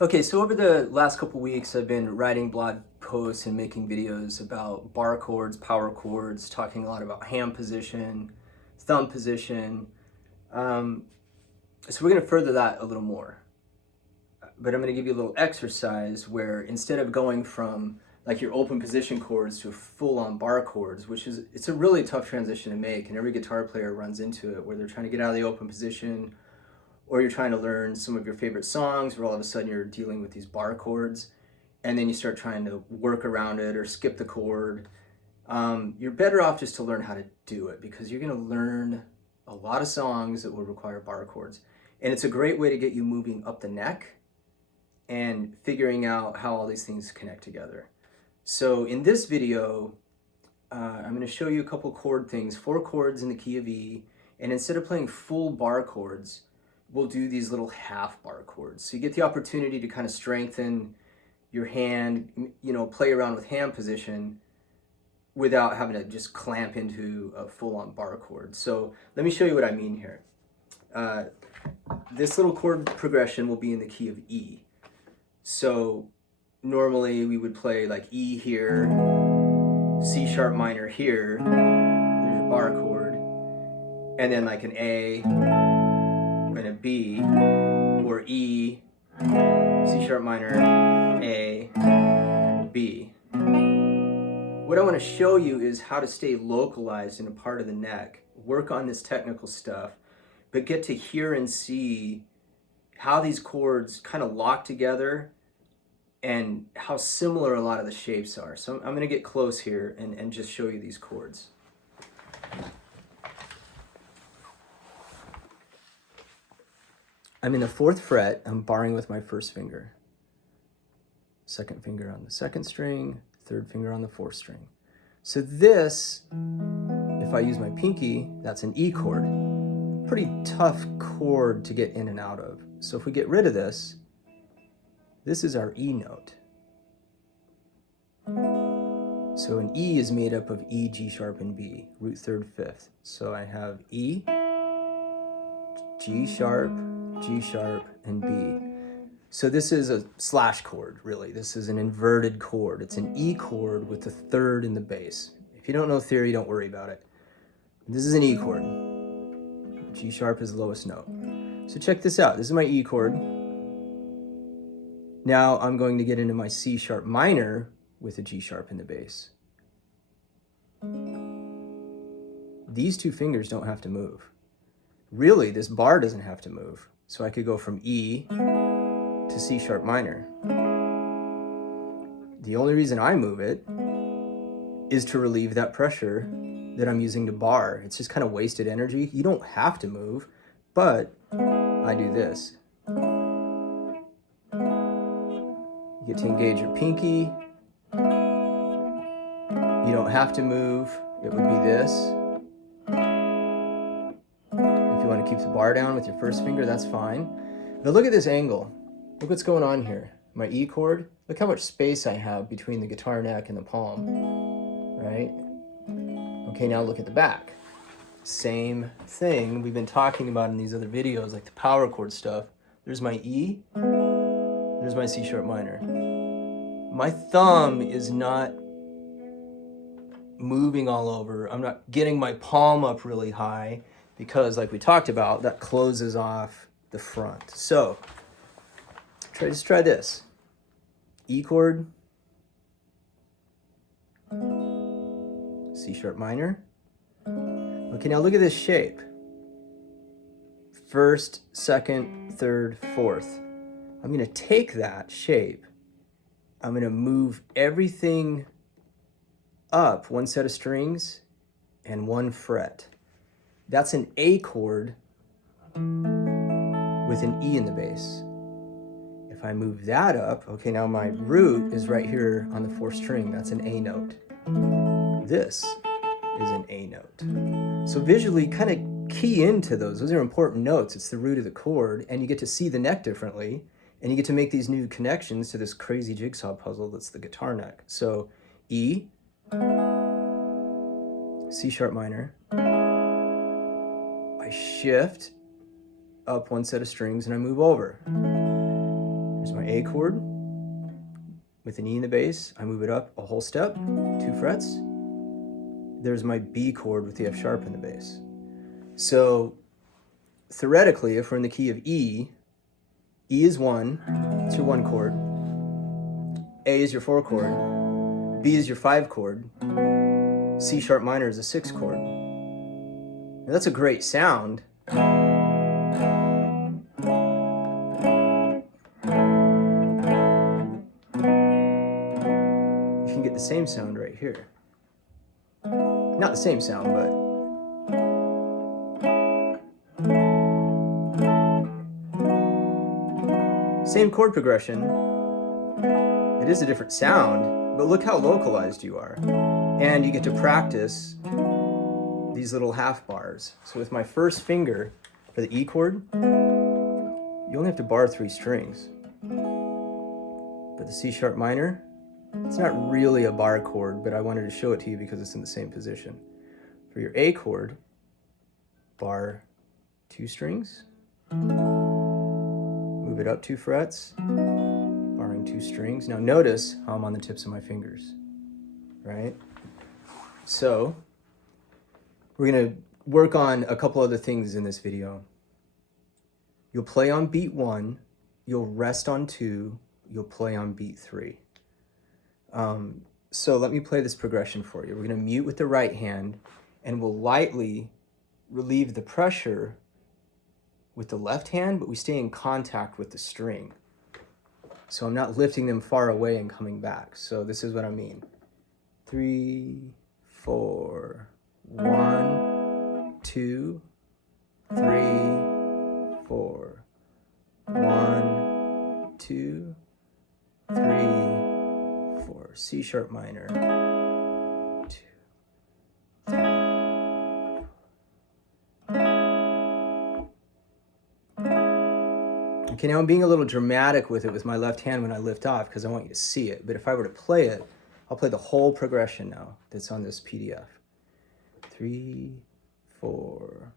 Okay, so over the last couple weeks, I've been writing blog posts and making videos about bar chords, power chords, talking a lot about hand position, thumb position. Um, so we're going to further that a little more. But I'm going to give you a little exercise where instead of going from like your open position chords to full-on bar chords, it's a really tough transition to make, and every guitar player runs into it where they're trying to get out of the open position, or you're trying to learn some of your favorite songs where all of a sudden you're dealing with these bar chords and then you start trying to work around it or skip the chord. You're better off just to learn how to do it, because you're going to learn a lot of songs that will require bar chords. And it's a great way to get you moving up the neck and figuring out how all these things connect together. So in this video, I'm going to show you a couple chord things, 4 chords in the key of E, and instead of playing full bar chords, we'll do these little half bar chords. So you get the opportunity to kind of strengthen your hand, play around with hand position without having to just clamp into a full-on bar chord. So let me show you what I mean here. This little chord progression will be in the key of E. So normally we would play like E here, C sharp minor here, there's a bar chord, and then like an A, and a B, or E, C sharp minor, A, B. What I want to show you is how to stay localized in a part of the neck, work on this technical stuff, but get to hear and see how these chords kind of lock together and how similar a lot of the shapes are. So I'm going to get close here and just show you these chords. I'm in the 4th fret, I'm barring with my 1st finger. 2nd finger on the 2nd string, 3rd finger on the 4th string. So this, if I use my pinky, that's an E chord. Pretty tough chord to get in and out of. So if we get rid of this, this is our E note. So an E is made up of E, G sharp, and B, root 3rd, 5th. So I have E, G sharp, and B. So this is a slash chord, really. This is an inverted chord. It's an E chord with the 3rd in the bass. If you don't know theory, don't worry about it. This is an E chord. G sharp is the lowest note. So check this out. This is my E chord. Now I'm going to get into my C sharp minor with a G sharp in the bass. These 2 fingers don't have to move. Really, this bar doesn't have to move. So I could go from E to C sharp minor. The only reason I move it is to relieve that pressure that I'm using to bar. It's just kind of wasted energy. You don't have to move, but I do this. You get to engage your pinky. You don't have to move. It would be this. If you want to keep the bar down with your 1st finger, that's fine. Now look at this angle. Look what's going on here. My E chord, look how much space I have between the guitar neck and the palm, right? Okay, now look at the back. Same thing we've been talking about in these other videos, like the power chord stuff. There's my E, there's my C sharp minor. My thumb is not moving all over. I'm not getting my palm up really high because, like we talked about, that closes off the front. So just try this. E chord, C sharp minor. Okay, now look at this shape. 1st, 2nd, 3rd, 4th. I'm going to take that shape. I'm going to move everything up 1 set of strings and 1 fret. That's an A chord with an E in the bass. If I move that up, okay, now my root is right here on the 4th string. That's an A note. This is an A note. So visually, kind of key into those. Those are important notes. It's the root of the chord, and you get to see the neck differently, and you get to make these new connections to this crazy jigsaw puzzle that's the guitar neck. So E, C sharp minor. I shift up 1 set of strings and I move over. Here's my A chord with an E in the bass. I move it up a whole step, 2 frets. There's my B chord with the F sharp in the bass. So theoretically, if we're in the key of E, E is 1, it's your 1 chord. A is your 4 chord. B is your 5 chord. C sharp minor is a 6 chord. Now that's a great sound. You can get the same sound right here. Not the same sound, but same chord progression. It is a different sound, but look how localized you are. And you get to practice these little half bars. So with my first finger for the E chord, you only have to bar 3 strings. But the C sharp minor, it's not really a bar chord, but I wanted to show it to you because it's in the same position. For your A chord, bar 2 strings, move it up 2 frets, barring 2 strings. Now notice how I'm on the tips of my fingers, right? So we're gonna work on a couple other things in this video. You'll play on beat 1, you'll rest on 2, you'll play on beat 3. So let me play this progression for you. We're gonna mute with the right hand and we'll lightly relieve the pressure with the left hand, but we stay in contact with the string. So I'm not lifting them far away and coming back. So this is what I mean. 3, 4, 1, 2, 3, 4, 1, 2, 3, 4. C sharp minor. 2, 3. Okay, now I'm being a little dramatic with it with my left hand when I lift off because I want you to see it. But if I were to play it, I'll play the whole progression now that's on this PDF. 3, 4.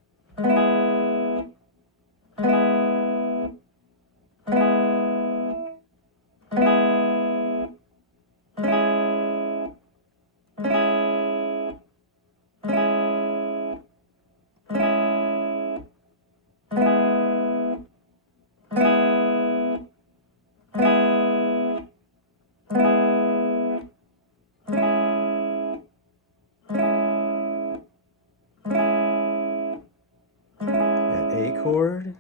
A chord,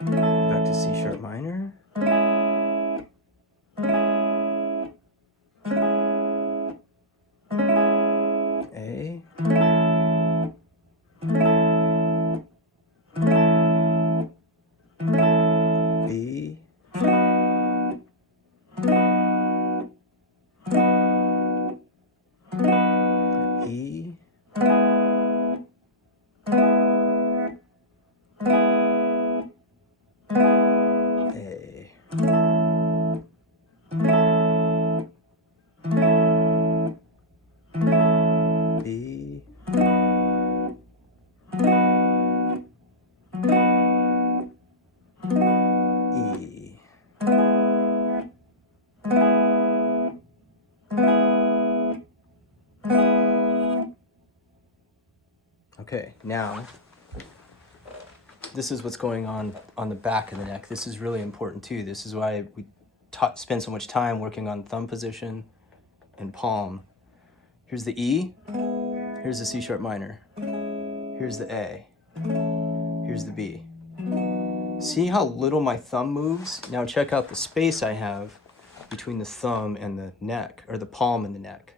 back to C sharp minor, A, B, E, A. B, E. Okay, now this is what's going on the back of the neck. This is really important too. This is why we spend so much time working on thumb position and palm. Here's the E, here's the C sharp minor, here's the A, here's the B. See how little my thumb moves? Now check out the space I have between the thumb and the neck, or the palm and the neck.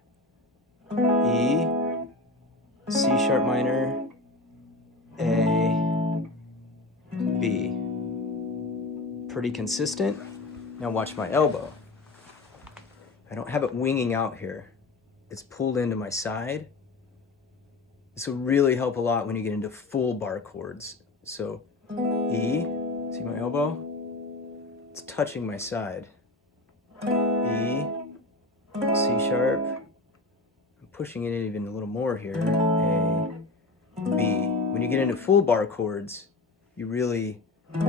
E, C sharp minor, A, B. Pretty consistent. Now watch my elbow. I don't have it winging out here. It's pulled into my side. This will really help a lot when you get into full bar chords. So E, see my elbow? It's touching my side. E, C sharp. I'm pushing it in even a little more here. A, B. When you get into full bar chords, you really, it's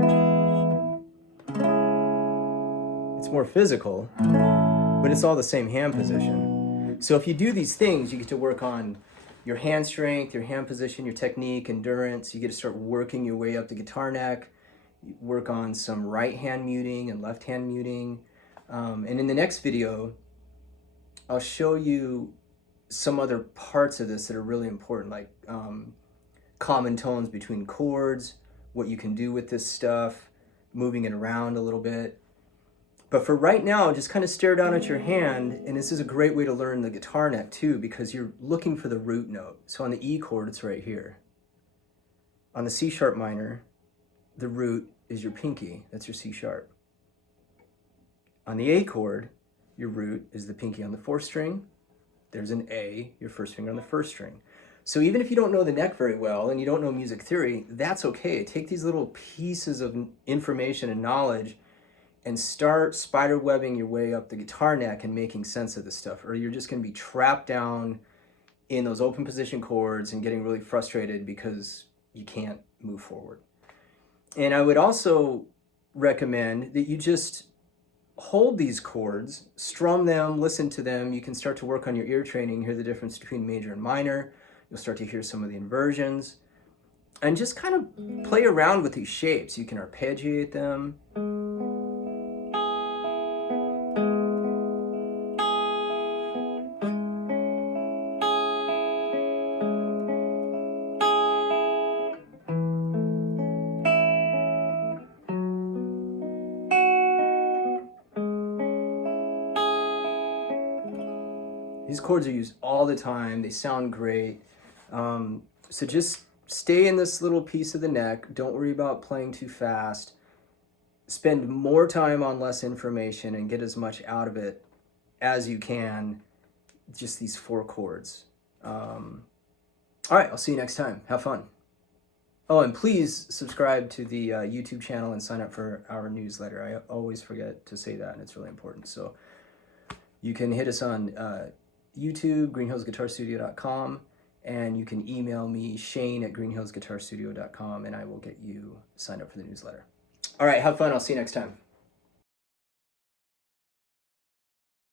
more physical, but it's all the same hand position. So if you do these things, you get to work on your hand strength, your hand position, your technique, endurance. You get to start working your way up the guitar neck, work on some right hand muting and left hand muting. And in the next video, I'll show you some other parts of this that are really important, like common tones between chords, what you can do with this stuff, moving it around a little bit. But for right now, just kind of stare down at your hand, and this is a great way to learn the guitar neck too, because you're looking for the root note. So on the E chord, it's right here. On the C sharp minor, the root is your pinky, that's your C sharp. On the A chord, your root is the pinky on the fourth string. There's an A, your first finger on the first string. So even if you don't know the neck very well and you don't know music theory, that's okay. Take these little pieces of information and knowledge and start spider webbing your way up the guitar neck and making sense of this stuff, or you're just going to be trapped down in those open position chords and getting really frustrated because you can't move forward. And I would also recommend that you just hold these chords, strum them, listen to them. You can start to work on your ear training, hear the difference between major and minor. You'll start to hear some of the inversions and just kind of play around with these shapes. You can arpeggiate them. These chords are used all the time. They sound great. So just stay in this little piece of the neck. Don't worry about playing too fast. Spend more time on less information and get as much out of it as you can. Just these 4 chords. All right, I'll see you next time. Have fun. Oh, and please subscribe to the YouTube channel and sign up for our newsletter. I always forget to say that, and it's really important. So you can hit us on YouTube, greenhillsguitarstudio.com, and you can email me, Shane@greenhillsguitarstudio.com, and I will get you signed up for the newsletter. All right, have fun. I'll see you next time.